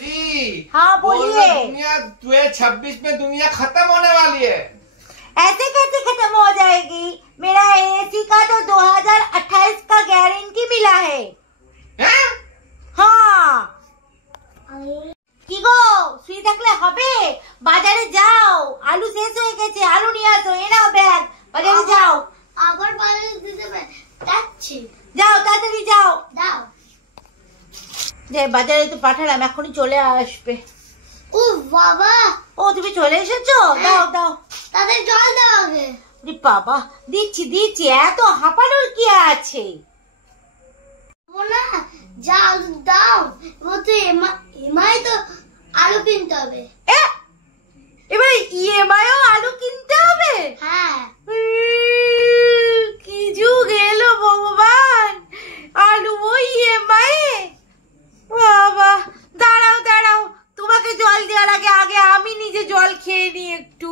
जी। हाँ बोलिए। दुनिया 2026 में दुनिया खत्म होने वाली है। ऐसे कैसे खत्म हो जाएगी? मेरा एसी का तो 2028 का गारंटी मिला है। हाँ কি গো শুই থাকলে হবে? বাজারে যাও, আলু শেষ হয়ে গেছে, আলু নিয়ে আসো। এ নাও ব্যাগ, বাজারে যাও। আবার বাজারে দিতে যাচ্ছি। যাও তাড়াতাড়ি যাও। দাও। যে বাজারে তো পাঠালাম, এখনই চলে আসবে। ও বাবা, ও তুমি চলে এসেছো? দাও দাও। তাদের জল দাও আগে। আরে বাবা, দিচ্ছি দিচ্ছি, এত হাঁপানোর কি আছে? না, যা আলু দাও। বলতে এমআই তো আলু কিনতে হবে। এবার ইএমআইও আলু কিনতে হবে? হ্যাঁ। কি যুগ এলো ভগবান, আলু ওই ইএমআই। বাবা দাঁড়াও দাঁড়াও, তোমাকে জল দেওয়ার আগে আগে আমি নিজে জল খেয়ে নিই একটু।